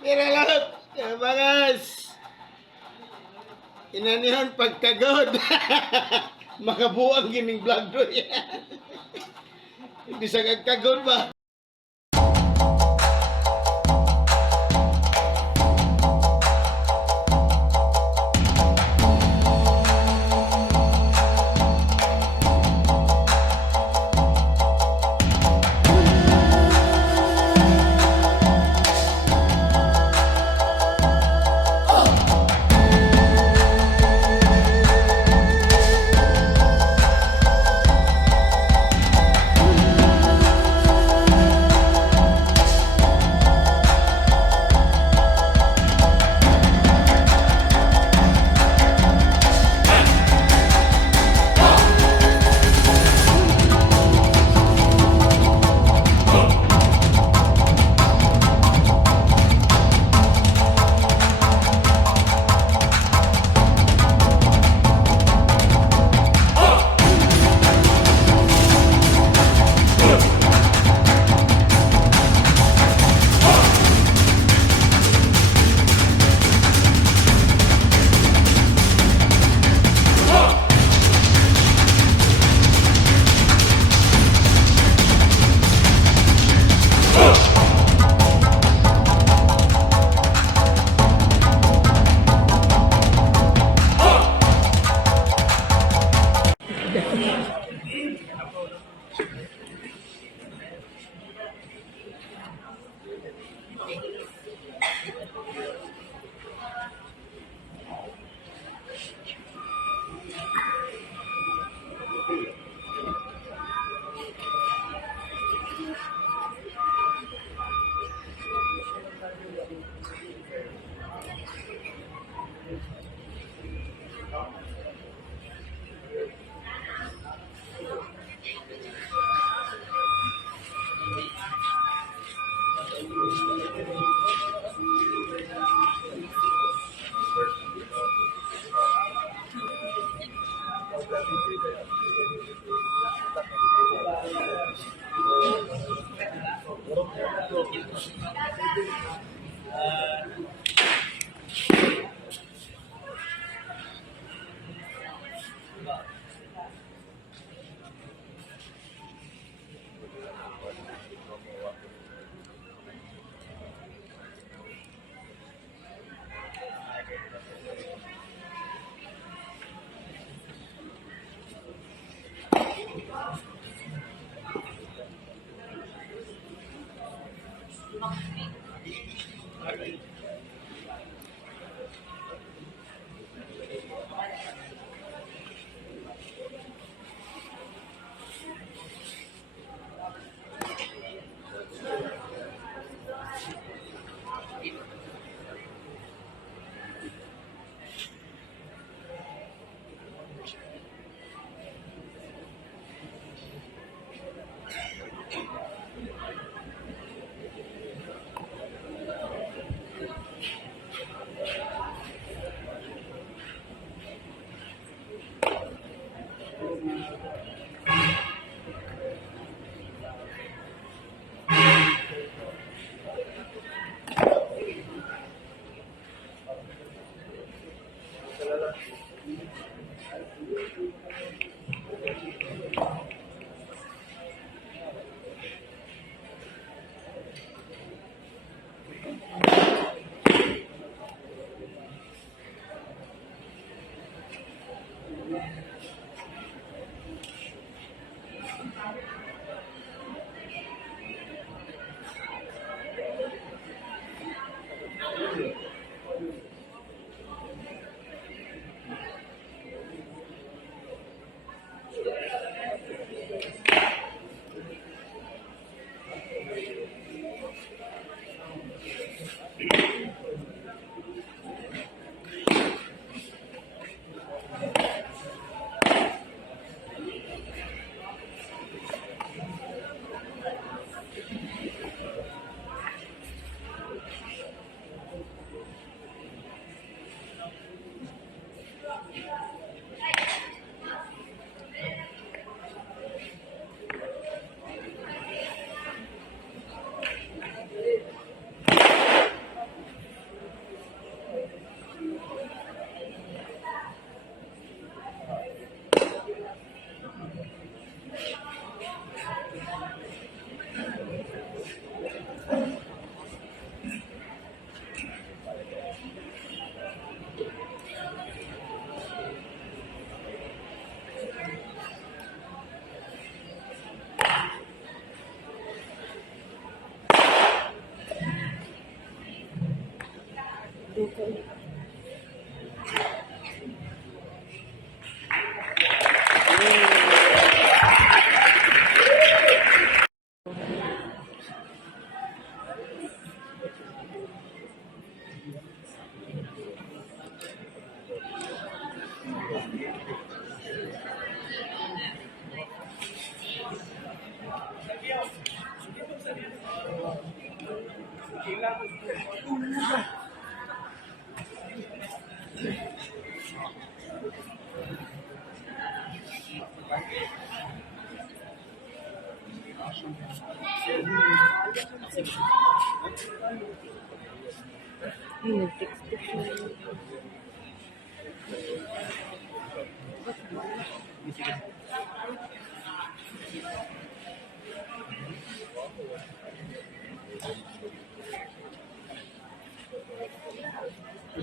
Pero lahat, bangas. Inanihan pagkagod. Makabuang gining vlog do yan. Hindi sa kagkagod ba?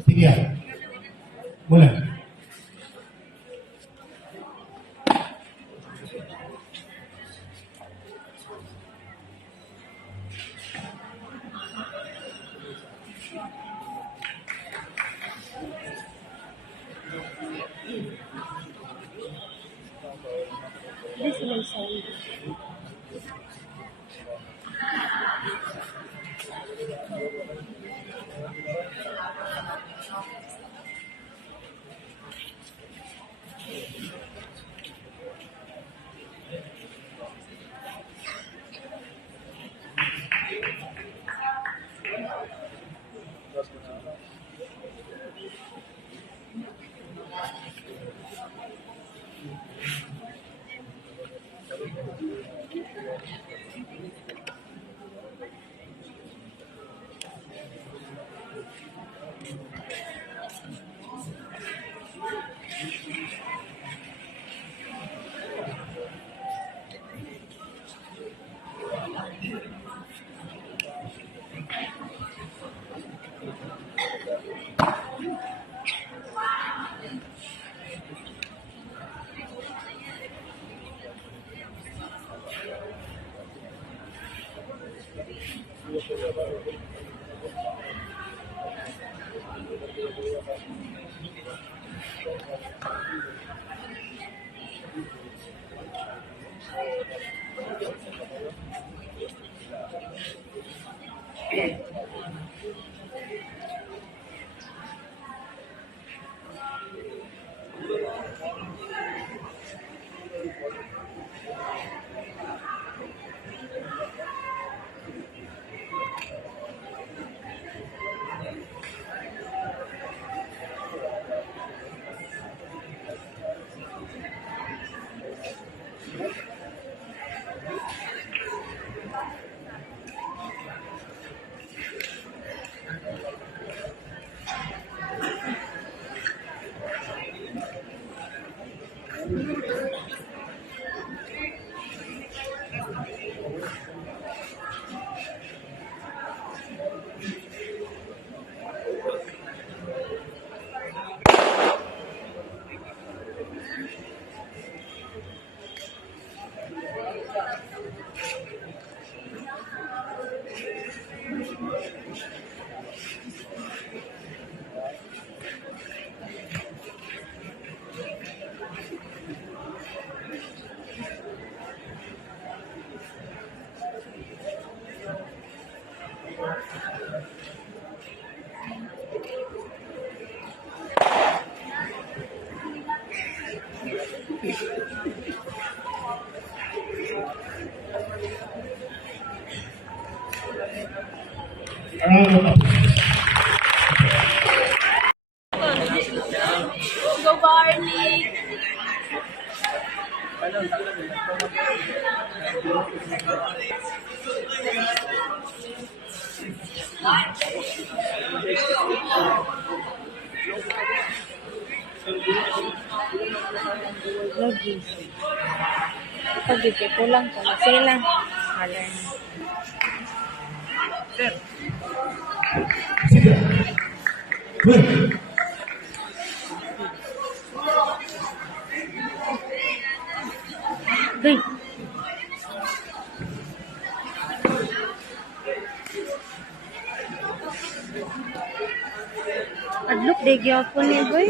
Sige, mulai. Go Barney! Lagi. Pag kulang ka. Sige lang. Halan. Sige, mulai. Gay. Di gyapon ni boy.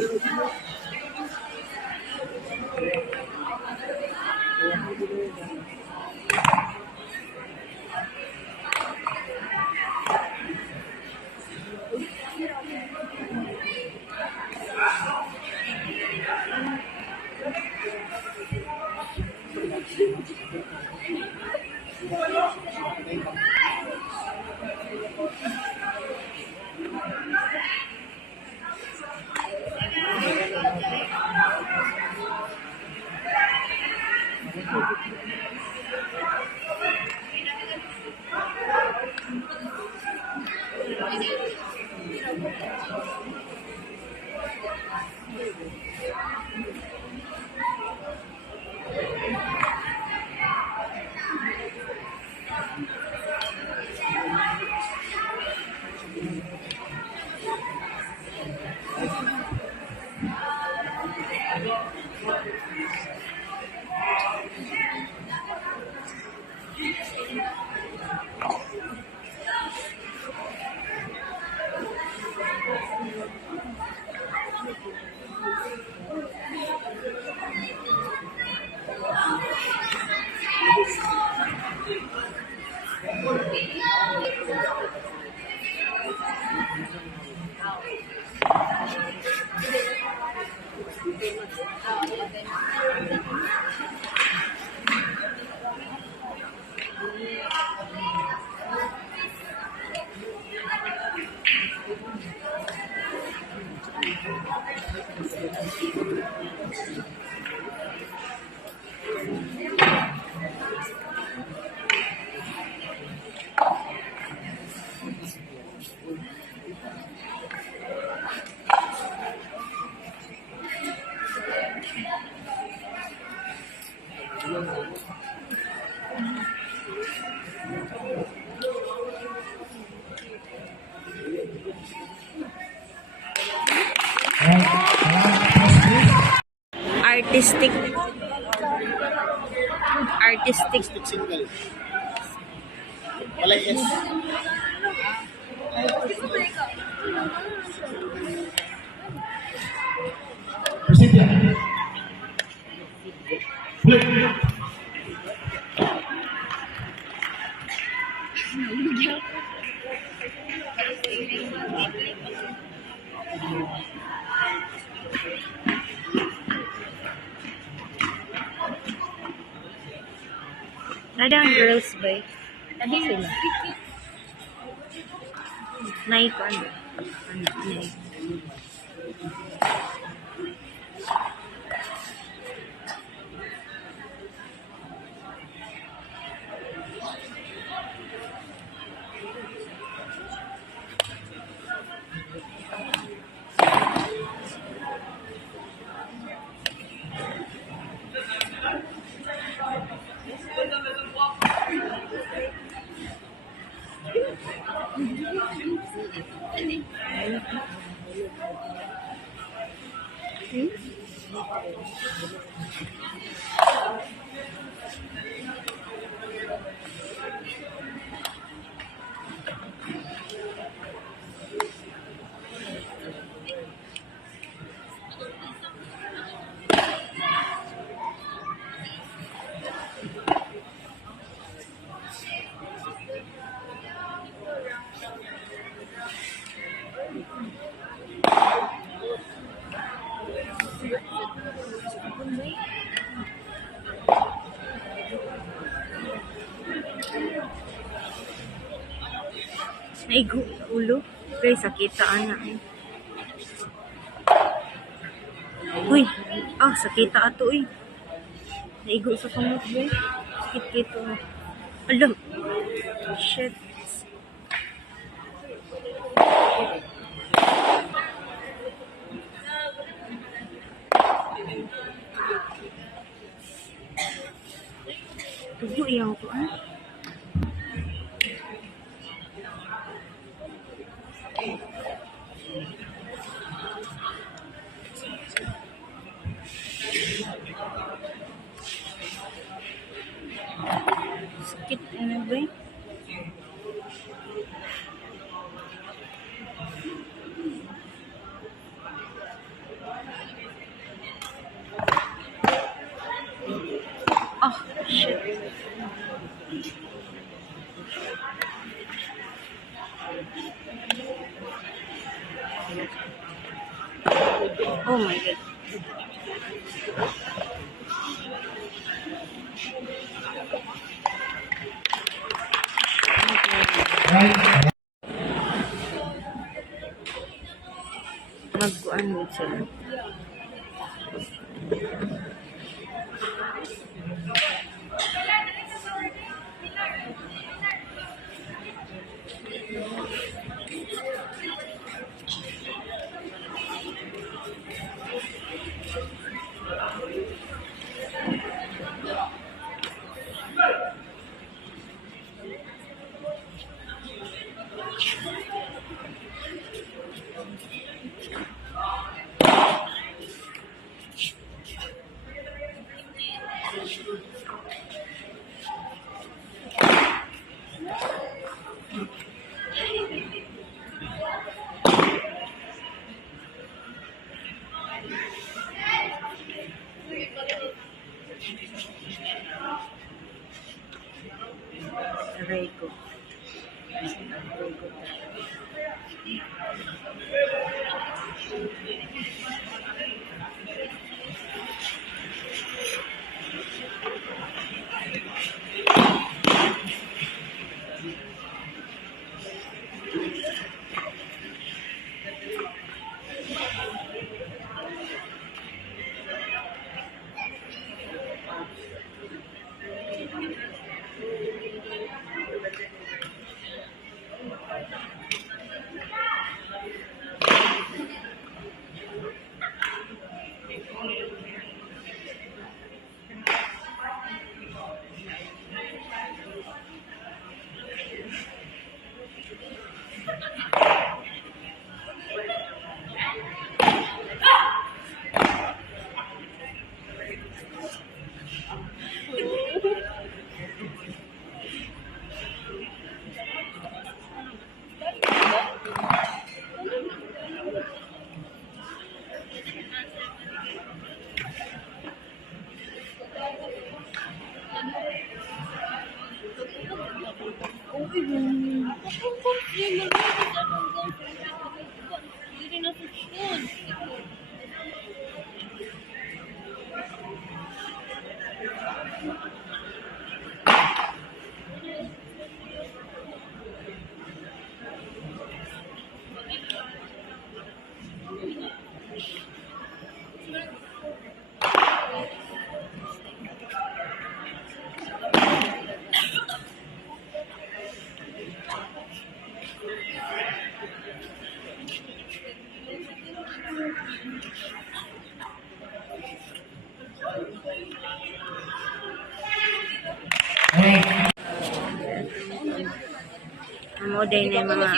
Artistic. Artistic. Single. Wala yes. Proceed ya. Play. Ada ang girls ba? Ano sila? Naik ano? Naik. Naigo ulo. Guys, sakitaan na eh. Uy, sakita ato eh. Naigo sa kamot guys. Sakit kito. Alam. Shit. Tuyo iyang ko ah. Sakit ano ba? Oh my God. Right. Magkuan mo sila. Aray ko. Aray ko. Amo din na mga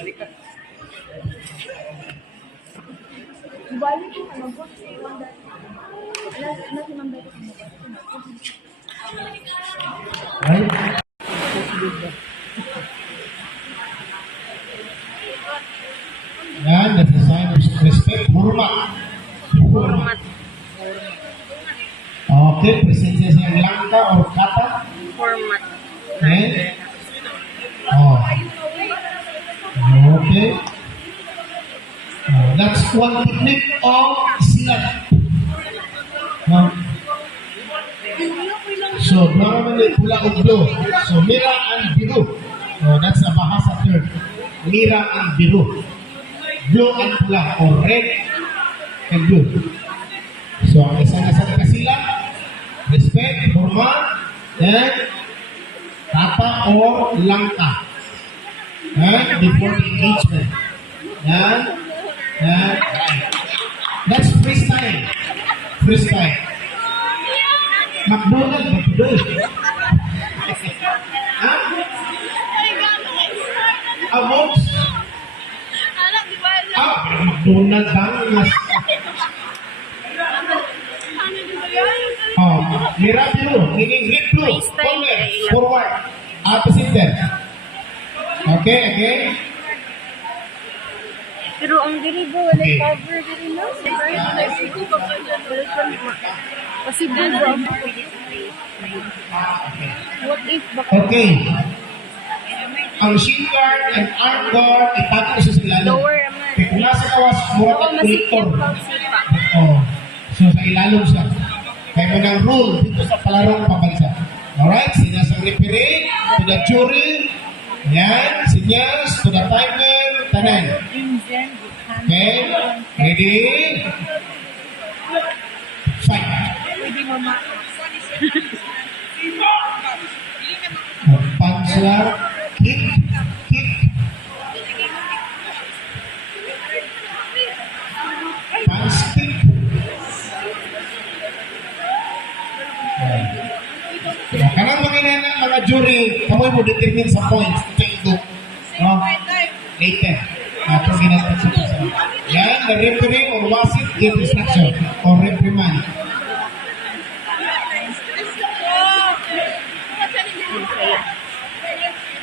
Balik ka. Balik ko ano po si Wanda. Ano si Manda ko. Right? Yan, that's the sign of respect. Hormat. Hormat. Okay, presensya sa langka or kata. Hormat. Okay. Oh. Okay. That's one technique of silat. So, normally pula ugdo. So, mira and biru. That's a bahasa term. Mira and biru. Blue and pula, or red and blue. So, ang isa-isa kasilat, respect, hormat, and tata or langka. And before the engagement. And that's freestyle. Freestyle. McDonald, McDonald. Avox. Anak di ba? McDonald bang mas. Ano di ba yan? Mira dulu, meaning lead to, forward, opposite there. Okay. Pero ang diri ba wala Okay. cover diri no? Possible ba? What if baka Okay. Ang shin guard and arm guard, ipagod sa ilalim. lower naman? Kaya kung nasa kawas, mura Oo, kang masikip collector. pang sipa. So sa ilalim siya. Kaya mo ng rule dito sa Palarong Pambansa. Alright, sinyas ang referee, to the jury, yan, sinyas, to the timer, tanan. Okay, ready? Fight. Pwede mo ma... Punch lang, kick. Punch, kick. Karang mga jury, kamoy mo determine sa points. Ito. Later. After ginagawa sa yan, the referee or wasit give instruction or reprimand.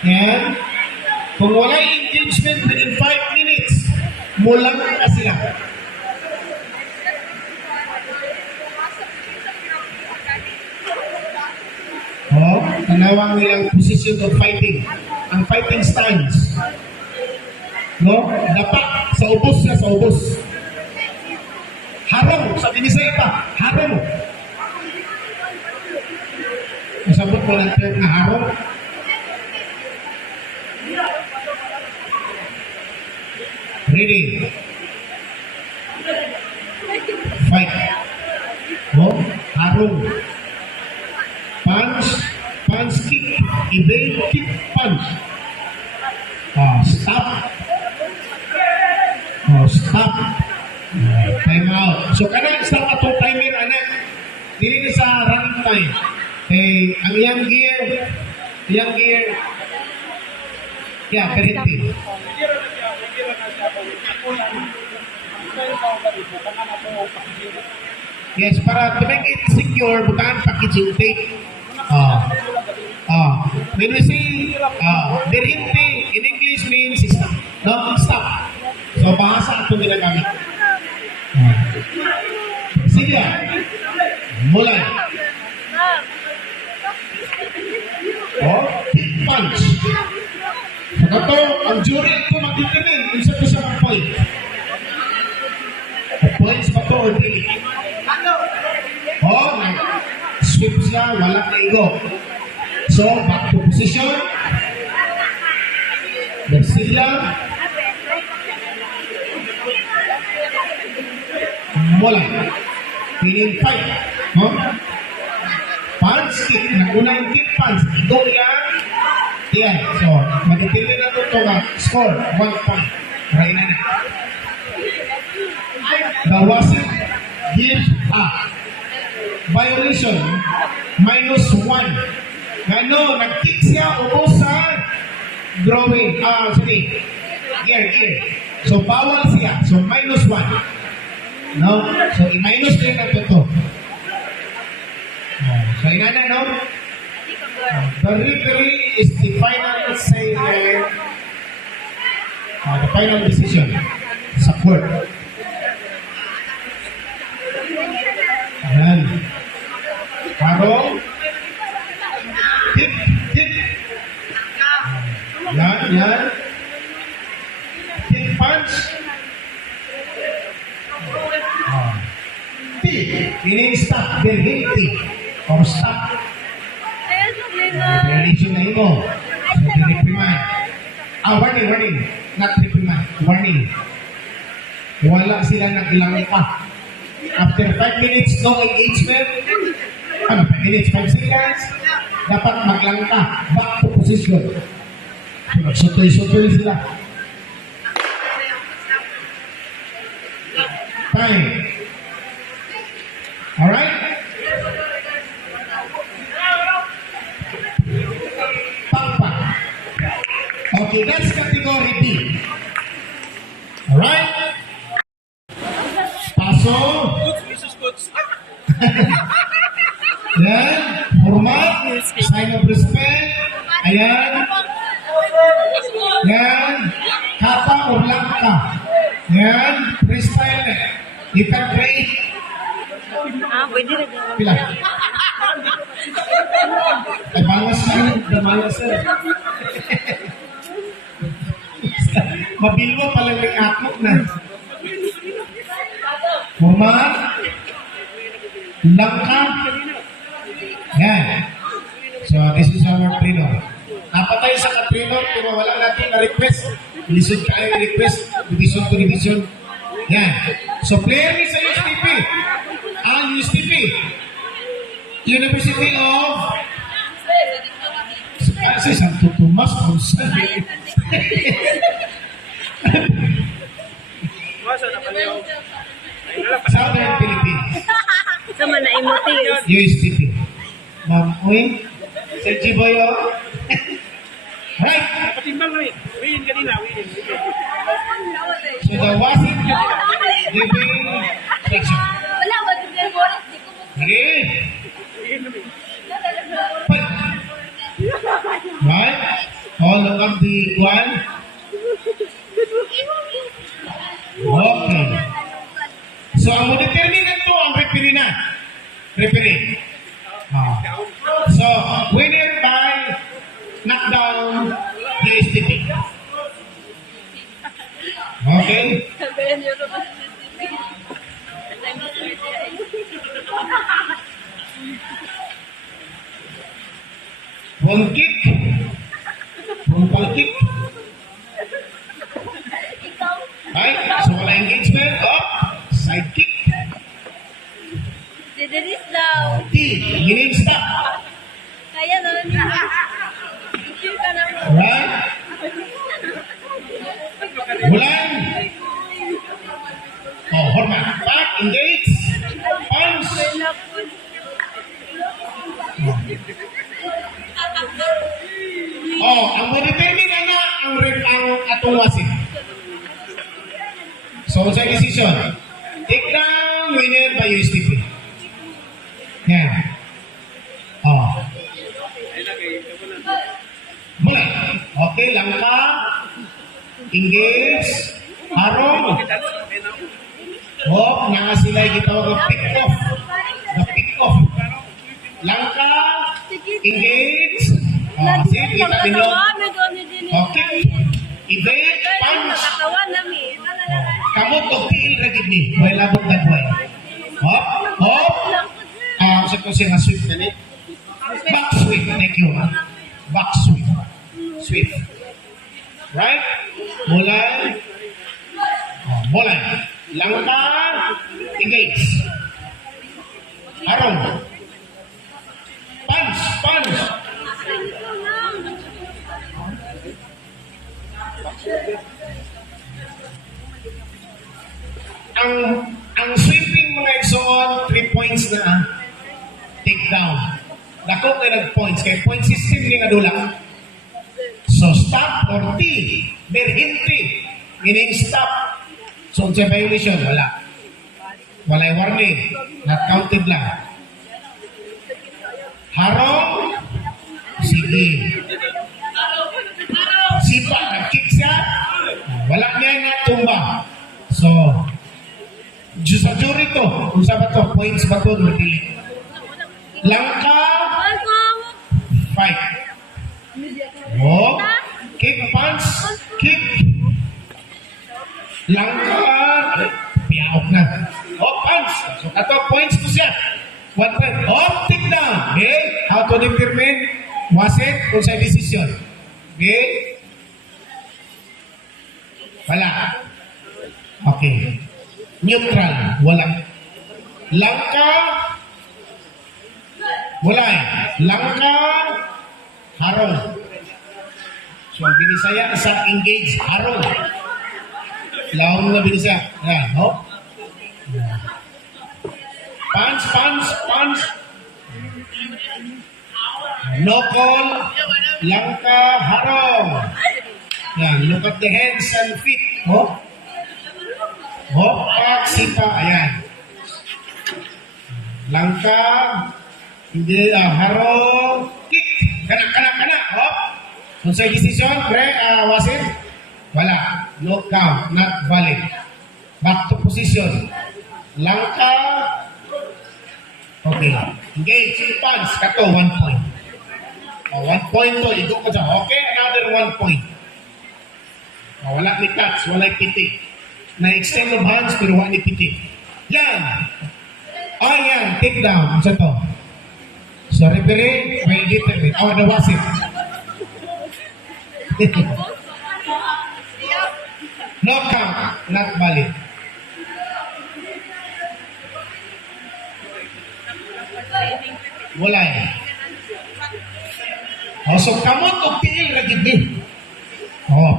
Yan. Kung wala engagement within 5 minutes, mulang na sila. Tanawang nilang position of fighting. Ang fighting stance. No? Dapat sa ubos siya, sa ubos. Harong, sa binisay pa, harong. Masabot mo ng term na harong. Ready. Fight. No? Harong. Punch, kick, evade, kick, punch. Stop. Stop. Time out. So, kana start atong timer, anak. Dili ni sa running time. Ang iyang gear, yeah, correctly. Yes, para to make it secure, bukan packaging tape. When we say berhenti, in English means stop. No, stop. So, bahasa itong ginagamit. Sige. Mulai. Kick punch. So, ito, ang jury ito mag-determine kung saan siya mag-point. Points ba ito o hindi? Sweep siya, walang naigo. So, back to position. Bersilang. Mulai. Piling fight. Punch, kick. Nagunang kick punch. Ito yan. Yan. So, magpili na ito nga. Score. 1 point. Right na na. The wasip gives up. violation, -1. Ano, nag-kick siya upo sa drawing. Sorry. Ear. So, bawal siya. So, -1. No? So, i-minus din ang toto. So, inana, no? The referee is the final say there. The final decision sa court. Ayan. Parong. Tip. Yan. Tip punch. Tip. Meaning stop. Berhenti. Or stop. Violation na imo. So, reprimand. Warning. Not reprimand. Warning. Wala sila naglangka. After 5 minutes, no engagement. 5 minutes, 5 seconds. Dapat maglangka. Back to position. So, nagsutoy-sutoy sila. Time. Alright? Pakpak. Okay, that's category B. Alright? Paso. Yan. Hormat. Sign of respect. Ayan. Yan. Kata or langka. Yan. Freestyle. You can create. Pwede na din. Pila. Ay, balas sir. Mabilwa palang nag-atmok na. Hormat. Langka. Yan. So, this is our trainer. Napatay sa ka-trainer, pero wala natin na-request. Lisod kayo na-request. Division to division. Yan. So, player ni sa USTP. Ang USTP. University of Santo Tomas. Southern Philippines. Sama na emote. USTP. Ma'am Uy, Sir Jiboyo. Right. Win kanina. So the wasn't giving section. Wala, mag-gawin mo. Okay. Right. All of the one. Okay. So ang determine nito ang referee na. Referee. So winner by knockdown the STP. Okay. One kick. One kick. Right. So wala engagement. Up. Side kick. Didiris daw. T. Meaning stop. Kaya na lang yun. Picture ka na mo. Right. Bulan. Oh, hormat. Back. Engage. Punch. Oh, ang mo-determine na niya ang atong wasit. So, sa decision. Take down winner by USTP. Yan. Oh. Mula. Okay, langka. Engage. Harong. Oh, nga sila gitawag ng pick off. The pick off. Langka. Engage. Oh, sige, kita ninyo. Okay. Event. Punch. Kamot o tiil ragid ni. May labot na buhay. Hop. Hop. Sa ko siya nga sweep na ni. Back sweep. Thank you. Back sweep. Sweep. Right? Mulay. Oh, mulay. Langka. Engage. Harong. Punch. Punch. Ang sweeping mga igsoon, 3 points na. take down. Dako kay nag-points, kay point system ni nga dula. So, stop or T, berhinti, meaning stop. So, sa violation, wala. Walay warning, not counted lang. Harong, sige. Sipa, nag-kick siya, wala niya nga tumba. So, sa jury to, kung sa ba to, points ba to, dili. Langka, fight. Oh, kick, punch, kick. Langka, piyaok na. Oh, punch. So, kato, points to siya. 1 point. Oh, take down. Okay? How to determine? Was it? Kung sa decision. Okay? Wala. Okay. Neutral. Wala. Langka. Wala eh. Langka. Harong. So, ang binisaya sa engage. Harong. Laon na binisaya. Yan. Oh. Punch, punch, punch. No call. Langka. Harong. Yan. Look at the hands and feet. Oh. Oh, pak, sipa. Ayan. Langka. Hindi, harong. Kick. Kanak, kanak, kanak. Oh. Kung sa decision, was it? Wala. No count. Not valid. Back to position. Langka. Okay. Engage. Punch. Kato, 1 point. 1 point to. Igo ko dyan. Okay, another 1 point. Wala ni touch. Wala piti. Na-extend of hands pero wala ni piti. Yan. Yan. Take down. Isa to. So, referee, will determine. Was it? No count. Not valid. Wala eh. So, kamot o tiil na gid ni.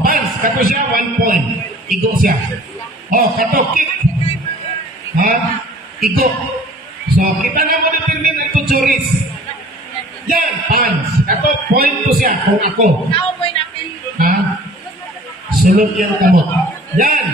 Pants. Kato siya, 1 point. Igo siya. Kato, kick. Igo. So, kita na mo determine ito juris. Yan, pants. Kato, point to siya kung ako. Sunod yan kamot. Yan.